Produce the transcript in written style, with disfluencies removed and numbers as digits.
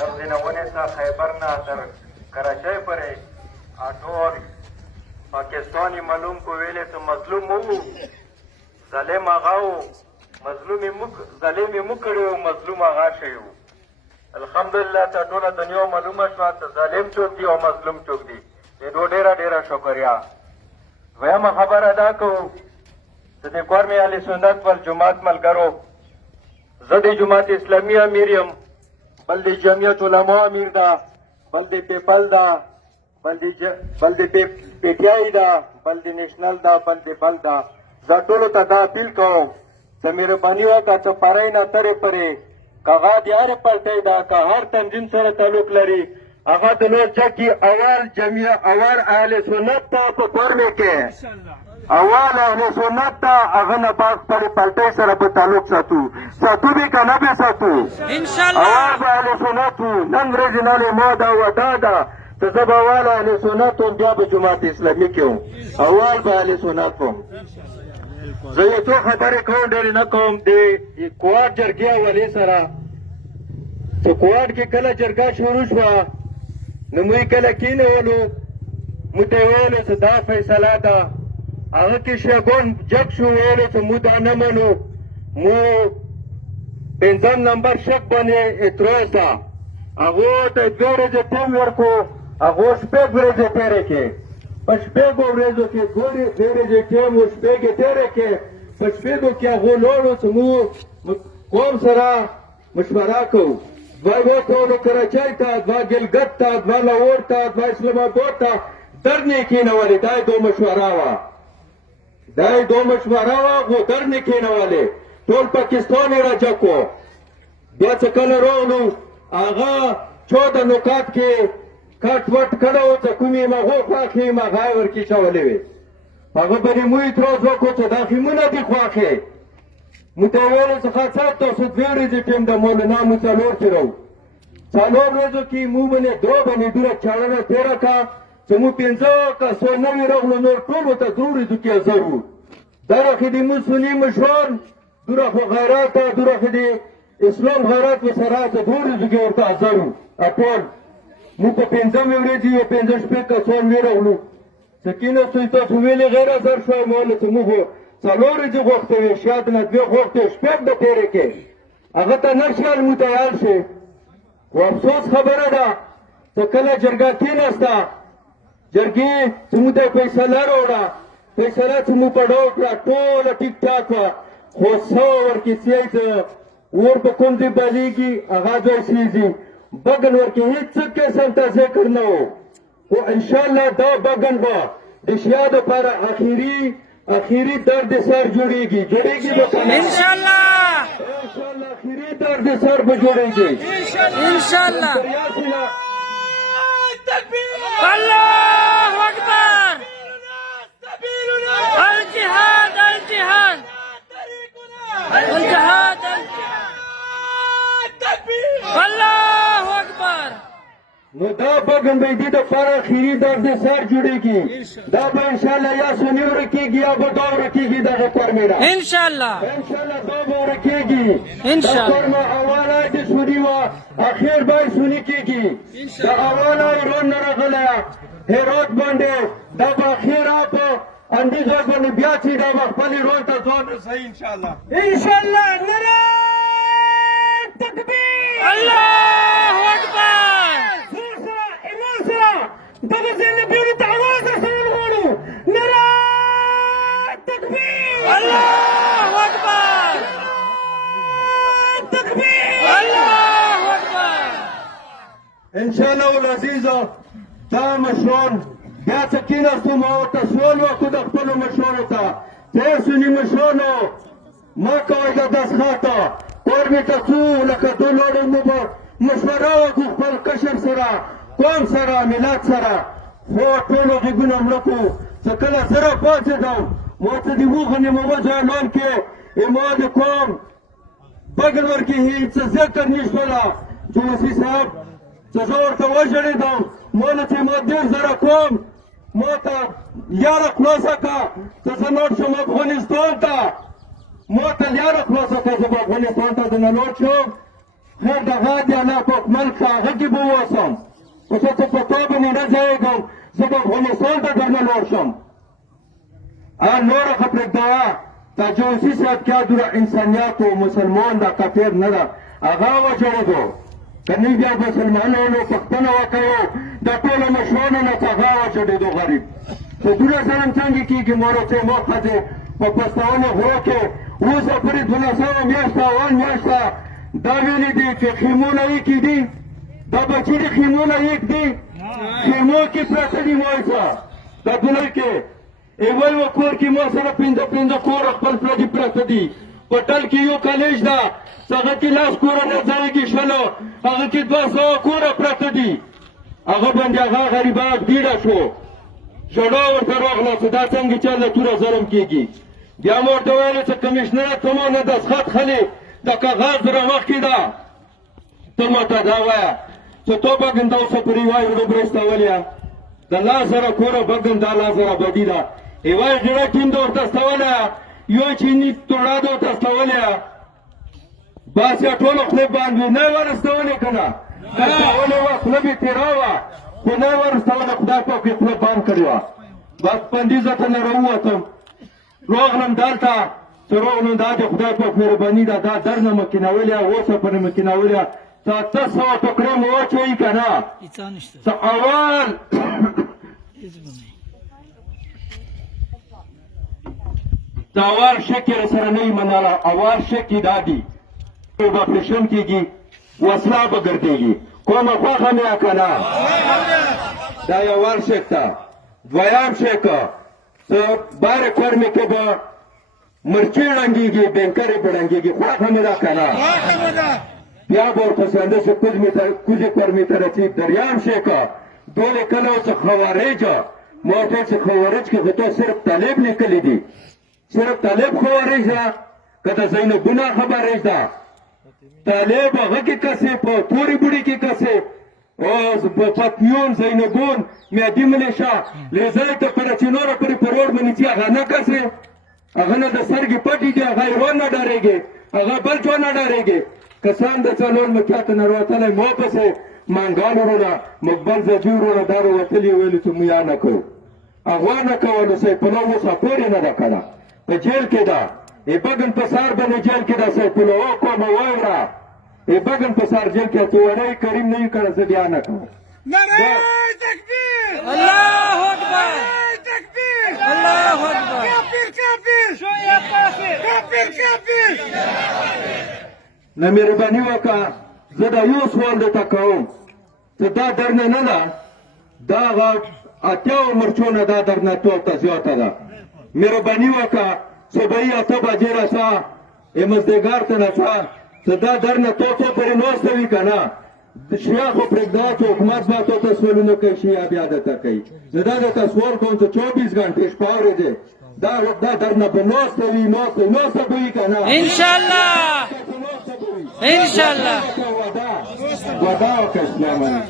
دغه ونیسا خیبر نه تر کراچۍ پورې ټول پاکستانی معلوم کو ویلې ته مظلوم وو ظالم هغه وو ظالم یې موږ کړی وو مظلوم هغه شوی وو الحمدلله ته ټوله دنیا معلومه شوه ته ظالم څوک دي او مظلوم څوک دي ډېره شکریا دویمه خبره دا کوو د دې کورمې اهل سنت والجماعت ملګرو زه د جماعت اسلامي امیر یم بل د جمعیت علما امیر ده بل د پیپل ده بل د پی ټي آی ده بل د نیشنل ده بل د بل ده زه ټولو ته دا اپیل کوم چې مهرباني وکړه چې پرۍ نه ترې پرې که هغه د هرې پارټۍ ده که هر تنظیم سره تعلق لري هغه د نور چا کې اول جمعیه اول اهل سنت ته په کورمې کې اول اهل سنت ته هغه نه بعد خپلې پارټۍ سره په تعلق ساتو به که نه به ساتو اول به اهل سنت وو نن ورځې نن ما دا وعده ده چې زه به اول اهل سنت وم بیا به جماعت اسلامي کې وم اول به اهل سنت وم زه یو څو خبرې کوم ډېرې نه کوم د کوواټ جرګې حوالې سره چې کوواټ کې کله جرګه شروع شوه نو موږ کله کېنولو موږ ته یې ویلو چې دا فیصله ده هغه کې شیګون جګ شو ویلو چې موږ دا نه منو موږ پنځم نمبر شک باندې اعتراض ده هغو ته 2 ورځې ټیم ورکړو هغو شپږ ورځې تېرې کړې په شپږو ورځو کې 2 ورځې ټیم و شپږې تېرې کړې په شپږو کې هغو لاړو چې موږ قوم سره مشوره کوو دوه وټولو کراچۍ ته دوه ګلګت ته دوه لاهور ته دوه اسلام آباد ته درنې کېنولې دا یې دو مشوره وه خو درنې کېنولې ټول پاکستان یې راجک و بیا چې کله راغلو هغه 14 نکات کې کټ وټ کړی و چې کومې یې هغو خوښې یې هغه یې ورکېچولې وې هغه باندې موږ اعتراض وکړو چې دا خیمونه دي خوښې موږ ته یې ویلو چې ښه صاحب تاسو 2 ورځې ټیم ده مولانا موږ 4 کې راوړو 4 ورځو کې موږ باندې 2 باندې ډېره چاړنه تېره کړه چې موږ 5 کسان نوي راغلو نور ټول ورته 2 ورځو کې حاضر وو دغه د موږ سني مشران دوره خو غیرت ده دوره خو د اسلام غیرت ورسره ده 2 ورځو کې ورته حاضر وو ټول موږ په 5مې ورځې 5 شپږ کسان وراغلو چې کېناستو تاسو ویلې غیر حاضر شوی ما ویل چې موږ 4 ورځې غوښتې وې شاید نه 2 غوښتې شپږ به تېرې کړې هغه ته نه شیال موږ تیار شي خو افسوس خبره ده چې کله جرګه کېناسته جرګې چې موږ ته فیصله راوړه فیصله چې موږ په ډول کړه ټوله ټیک ټاک وه خو څه ورکېسي چې اور په کوم ځای بلیږي هغه ځای سیځي بګن ورکې هېڅ قسم ته ذکر نه و خو انشاءالله دا بګن به د شیا دپاره اخیری درد سر جوړېږي انشاءالله اخیری درد سر به جوړېږي انشاءالله الله اکبر الجهاد الجهاد الجهاد الله اکبر نو دا بګن به دې دپاره اخري درد سر جوړېږي دا به انشاءالله یا سني ورکېږي یا به دا ورکېږي دغه کورمې نه انشاءالله دا به ورکېږي دا کورمه اوله د سني وه اخر به یې سني کېږي دا اوله ایران نه راغلی هرات باندې دا به اخره په اندې ځای باندې بیا چې دا به خپل ایران ته ځان رسوي انشاءالله نعره تکبیر الله اکبر دغه ځای نه بیا ورته اواز رسول غواړو نعره تکبیر الله اکبر تکبیر الله اکبر انشاءالله العزیزه دا مشران بیا چې کېناستو ما ورته سوال وکړو د خپلو مشرانو ته چې سني مشرانو مه کوئ د دستخطه کورمې ته څو لکه دوی لاړو موږ به مشوره وکړو خپل کشر سره قوم سره ملت سره خو ټولو غېږونه مړه کړو چې کله زه راپاڅېدم ما ته د وغنې موج اعلان کې ما د قوم بګن ورکې هېڅ ذکر نشوله چې وسي صاحب چې زه ورته وژړېدم ما نه چې ما 10,000 قوم ما ته لاره خلاصه کړه چې زه لاړ شم افغانستان ته ما ته لاره خلاصه کړه چې به افغانستان ته زه نه لاړ شم خیر دغه دی الله پاک ملک هغه کې به واوسم اوس ته په تا باندې نه ځایږم زه به افغانستان ته درنه لاړ شم نوره خو پرېږده تجاوزي صاحب کیا دوره انسانیت و مسلمان دا کافر نه ده هغه وجوړېدو که نه بیا مسلمانانو پښتنه وکړو د ټولو مشرانو نه هغه وجوړېدو غریب خو دوره ظلم څنګه کېږي مورچې مور ښځې په پښتونې غرو کې اوسه پورې 12 میاشته اول میاشته دا ویلي دي چې خیمونه یې کېدي دا بچي دي خیمونه یې کېدي خیمو کې پراته دي وایسه دا دنیا کې ایول و کور کې ما سره پنځه کور خپل پردي پراته دي په ټل کې یو کالج ده هغه کې لاس کوره نه ځای کې شلو هغه کې 200 کوره پراته دي هغه باندې هغه غریبان ډېره شو ژړا ورته راغله چې دا څنګه چل توره ظلم کېږي بیا مو ورته ویلې چې کمیشنره ته ما نه دستخط خلې د کاغذ را مخکې ده ته ماته دا وایه چې تو بګن دا اوسه پورې وایي ورو برېستولیا د 1000 کوره بګن دا 1000 بدي ده ایوای ډېره ټیم ده ورته استولیا یو چینی توړه ده ورته استولیا بس یا ټولو خولې باندې نه یې ورستولې که نه استولې وه خوله بې تېره وه خو نه یې ورستوله خدای پاک یې خوله بند کړې وه بس پنډیزه ته نه راووتم راغلم دلته چې راغلم دا د خدای پاک مهرباني ده دا در نه مې کېنولې اوسه پرې مې کېنولې 700 ټوکرې مې واچوي که نه څه اول دا اول شکې سره نه یې منله اول شکې دا دي به اپریشن کېږي وسله به ګرځېږي کومه خوښه مې که نه دا یو اول شک ده دویم شک څه بار کورمې کې به مرچې ړنګېږي بینکرې به ړنګېږي خوښه مې ده که نه بیا به ورپسې همداسې کوزې کورمې ته رسي دریم شک دولې کله اوس خوارج ما ورته ویل چې خوارج کې خو تا صرف طالب لیکلی دي صرف طالب خوارج ده که د زینبونه خبرج ده طالب هغه کې کسې په تورې بوډۍ کې کسې پتمیون زینبون میادي ملیشه لیزای ته په رچینوره پورې په روډ باندې ځي هغه نه کسې هغه نه د سترګې پټې دي هغه حیوان نه ډارېږي هغه بل چا نه ډارېږي کسان د څلور مکیاته نه راوتلی ما پسې منګال وروڼه مقبل زجي وروڼه دا راوتلي ویلي چې موږ یا نه کوو هغه نه کولو سیف الله اوسه پورې نه ده که نه په جیل کې ده بګن په سار باندې جیل کې ده سیف الله وکړه واوره بګن په سار جیل کې اتوړی کریم نه وي کړی زه بیا نه کوم نعره تکبیر الله اکبر تکبیر الله اکبر کافر کافر شو یا کافر کافر کافر نه مهرباني وکړه زه دا یو سوال درته کوم چې دا درنه نه ده دا هغه اتیاو مرچو نه دا درنه ټوله زیاته ده مهرباني وکړه صبحي 8 بجې راشه مازدیګر ته راشه چې دا درنه تو پورې ناسته وي که نه شیا خو پرېږده چې حکومت به تو ته سوالونه کوي شیا بیا درته کوي زه دا درته سوال کوم چې 24 غنټې شپه ورځې دا درنه به ناسته وي ناسته به وي که نه انشاءالله انشاءالله ودا وکړه اسلام